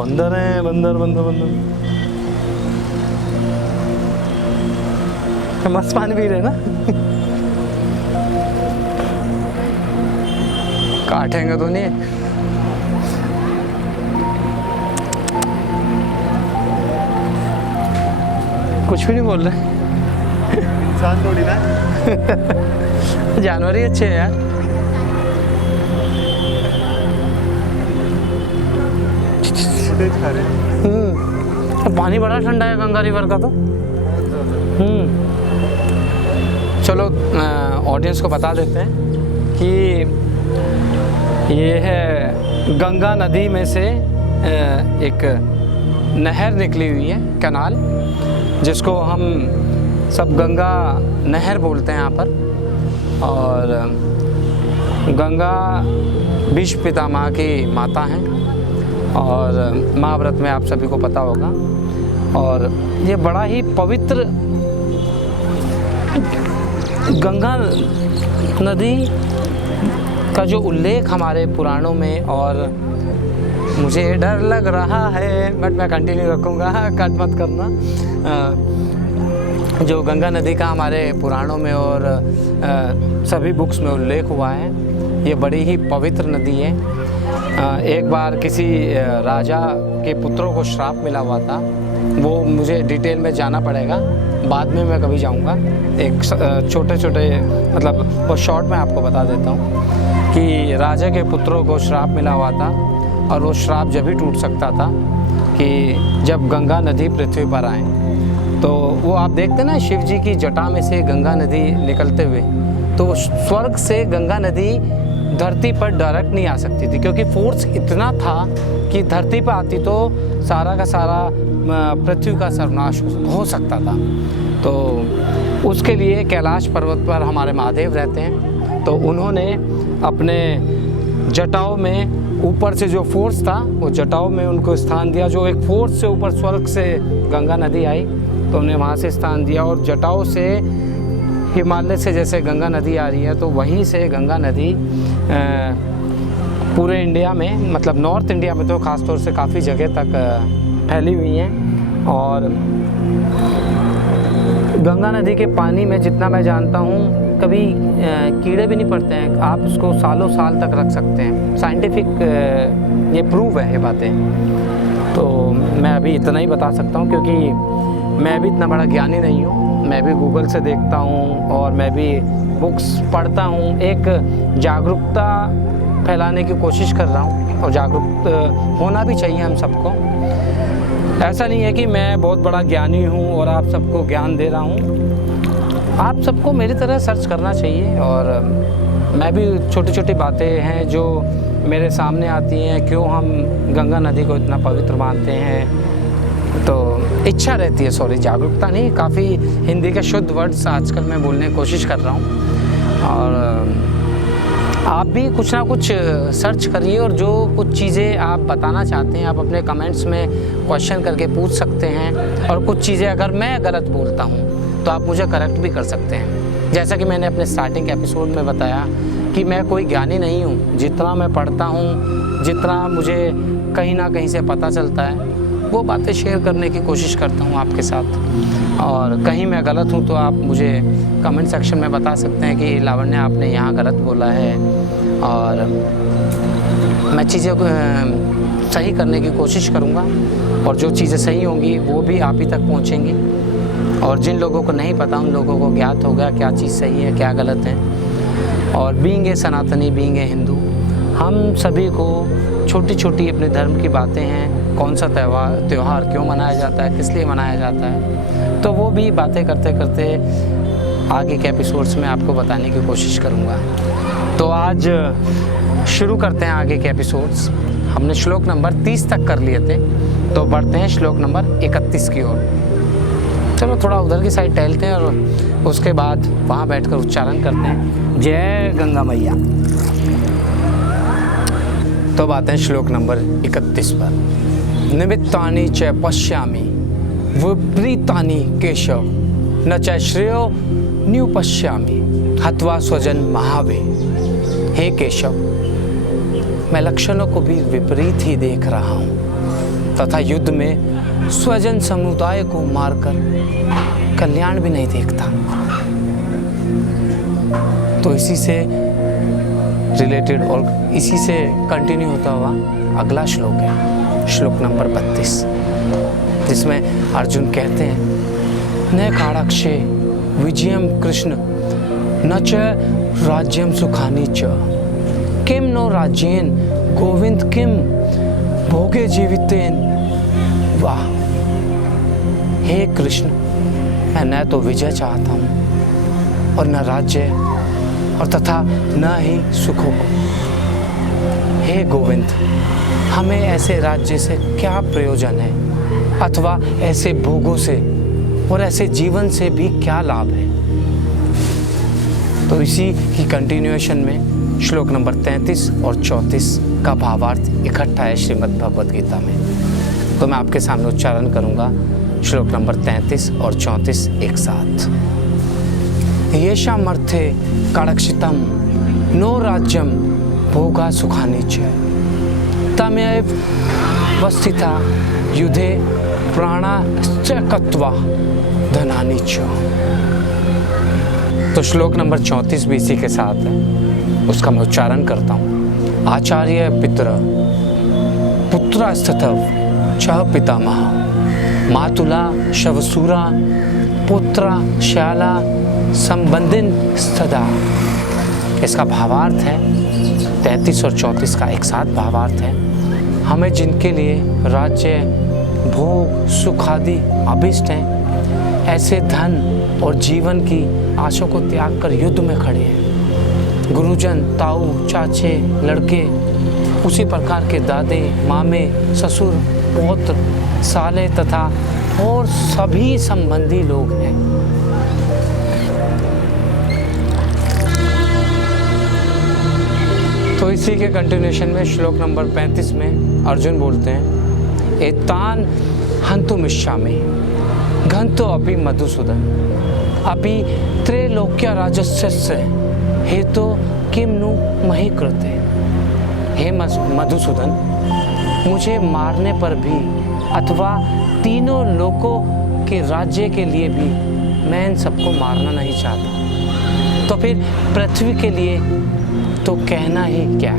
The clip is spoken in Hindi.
बंदर हैं, बंदर बंदर बंदर। मस्त पानी पी रहे ना। काटेंगे तो नहीं। कुछ भी नहीं बोल रहे। इंसान थोड़ी ना। जानवर ही अच्छे हैं यार। फुटेज खा रहे हैं। पानी बड़ा ठंडा है गंगा रिवर का तो। चलो ऑडियंस को बता देते हैं कि ये है गंगा नदी में से एक नहर निकली हुई है, कैनाल, जिसको हम सब गंगा नहर बोलते हैं यहाँ पर। और गंगा विश्व पितामह की माता हैं और महाभारत में आप सभी को पता होगा। और ये बड़ा ही पवित्र गंगा नदी का जो उल्लेख हमारे पुराणों में, और मुझे डर लग रहा है बट मैं कंटिन्यू रखूँगा, कट मत करना। जो गंगा नदी का हमारे पुराणों में और सभी बुक्स में उल्लेख हुआ है, ये बड़ी ही पवित्र नदी है। एक बार किसी राजा के पुत्रों को श्राप मिला हुआ था, वो मुझे डिटेल में जाना पड़ेगा, बाद में मैं कभी जाऊंगा। एक छोटे छोटे मतलब वो शॉर्ट में आपको बता देता हूँ कि राजा के पुत्रों को श्राप मिला हुआ था, और वो श्राप जब भी टूट सकता था कि जब गंगा नदी पृथ्वी पर आए। तो वो आप देखते ना शिव जी की जटा में से गंगा नदी निकलते हुए, तो स्वर्ग से गंगा नदी धरती पर डायरेक्ट नहीं आ सकती थी, क्योंकि फोर्स इतना था कि धरती पर आती तो सारा का सारा पृथ्वी का सर्वनाश हो सकता था। तो उसके लिए कैलाश पर्वत पर हमारे महादेव रहते हैं, तो उन्होंने अपने जटाओं में ऊपर से जो फोर्स था, वो जटाओं में उनको स्थान दिया। जो एक फोर्स से ऊपर स्वर्ग से गंगा नदी आई, तो उन्हें वहाँ से स्थान दिया। और जटाओं से हिमालय से जैसे गंगा नदी आ रही है, तो वहीं से गंगा नदी पूरे इंडिया में, मतलब नॉर्थ इंडिया में तो ख़ासतौर से काफ़ी जगह तक फैली हुई हैं। और गंगा नदी के पानी में जितना मैं जानता हूँ, कभी कीड़े भी नहीं पड़ते हैं। आप उसको सालों साल तक रख सकते हैं। साइंटिफिक ये प्रूव है ये बातें। तो मैं अभी इतना ही बता सकता हूँ, क्योंकि मैं भी इतना बड़ा ज्ञानी नहीं हूँ। मैं भी गूगल से देखता हूँ और मैं भी बुक्स पढ़ता हूँ। एक जागरूकता फैलाने की कोशिश कर रहा हूँ, और जागरूक होना भी चाहिए हम सबको। ऐसा नहीं है कि मैं बहुत बड़ा ज्ञानी हूँ और आप सबको ज्ञान दे रहा हूँ। आप सबको मेरी तरह सर्च करना चाहिए। और मैं भी छोटी छोटी बातें हैं जो मेरे सामने आती हैं, क्यों हम गंगा नदी को इतना पवित्र मानते हैं, तो इच्छा रहती है, सॉरी जागरूकता नहीं, काफ़ी हिंदी के शुद्ध वर्ड्स आजकल मैं बोलने की कोशिश कर रहा हूँ। और आप भी कुछ ना कुछ सर्च करिए, और जो कुछ चीज़ें आप बताना चाहते हैं आप अपने कमेंट्स में क्वेश्चन करके पूछ सकते हैं। और कुछ चीज़ें अगर मैं गलत बोलता हूँ तो आप मुझे करेक्ट भी कर सकते हैं। जैसा कि मैंने अपने स्टार्टिंग एपिसोड में बताया कि मैं कोई ज्ञानी नहीं हूँ। जितना मैं पढ़ता हूँ, जितना मुझे कहीं ना कहीं से पता चलता है, वो बातें शेयर करने की कोशिश करता हूँ आपके साथ। और कहीं मैं गलत हूँ तो आप मुझे कमेंट सेक्शन में बता सकते हैं कि लावण्य आपने यहाँ गलत बोला है, और मैं चीज़ें को सही करने की कोशिश करूँगा। और जो चीज़ें सही होंगी वो भी आप ही तक पहुँचेंगी, और जिन लोगों को नहीं पता उन लोगों को ज्ञात होगा क्या चीज़ सही है क्या गलत है। और बीइंग ए सनातनी, बीइंग ए हिंदू, हम सभी को छोटी छोटी अपने धर्म की बातें हैं, कौन सा त्यौहार क्यों मनाया जाता है, किस लिए मनाया जाता है, तो वो भी बातें करते करते आगे के एपिसोड्स में आपको बताने की कोशिश करूँगा। तो आज शुरू करते हैं आगे के एपिसोड्स। हमने श्लोक नंबर 30 तक कर लिए थे, तो बढ़ते हैं श्लोक नंबर 31 की ओर। चलो थोड़ा उधर की साइड टहलते हैं और उसके बाद वहाँ बैठकर उच्चारण करते हैं जय गंगा मैया। तो बात है श्लोक नंबर 31 पर। निमित्तानि च पश्यामि विपरीतानि केशव, न च श्रेयो न्युपश्यामि हत्वा स्वजन महावे। हे केशव, मैं लक्षणों को भी विपरीत ही देख रहा हूँ, तथा युद्ध में स्वजन समुदाय को मारकर कल्याण भी नहीं देखता। तो इसी से रिलेटेड और इसी से कंटिन्यू होता हुआ अगला श्लोक है, श्लोक नंबर 32, जिसमें अर्जुन कहते हैं न काड़ाक्षे विजयम कृष्ण न च राज्यम सुखानि च किम नो राज्येन गोविंद किम भोगे जीवितेन। वाह, हे कृष्ण, मैं न तो विजय चाहता हूँ और न राज्य और तथा न ही सुखों को। हे गोविंद, हमें ऐसे राज्य से क्या प्रयोजन है अथवा ऐसे भोगों से और ऐसे जीवन से भी क्या लाभ है। तो इसी की कंटिन्यूएशन में श्लोक नंबर 33 और 34 का भावार्थ इकट्ठा है श्रीमद् भगवद गीता में। तो मैं आपके सामने उच्चारण करूंगा श्लोक नंबर 33 और 34 एक साथ। येषामर्थे काड़क्षितम नो राज्यम भोगा सुखानि च तमेव वस्थिता युधे प्राणाश्च कत्वा धनानि च। तो श्लोक नंबर 34 भी इसी के साथ है, उसका मैं उच्चारण करता हूँ। आचार्य पितर पुत्रस्तथव च पितामह मातुला शवसूरा पुत्रा श्याला संबंधिन स्तदा। इसका भावार्थ है 33 और 34 का एक साथ भावार्थ है। हमें जिनके लिए राज्य भोग सुख आदि अभिष्ट हैं, ऐसे धन और जीवन की आशा को त्याग कर युद्ध में खड़े हैं। गुरुजन, ताऊ, चाचे, लड़के, उसी प्रकार के दादे, मामे, ससुर, पौत्र, साले तथा और सभी संबंधी लोग हैं। तो इसी के कंटिन्यूएशन में श्लोक नंबर 35 में अर्जुन बोलते हैं एतान हन्तुमिच्छामि घन्तो अपि मधुसूदन अपि त्रैलोक्य राजस्य हेतु किम नु महि कृते। हे मधुसूदन, मुझे मारने पर भी अथवा तीनों लोकों के राज्य के लिए भी मैं इन सबको मारना नहीं चाहता। तो फिर पृथ्वी के लिए तो कहना ही क्या।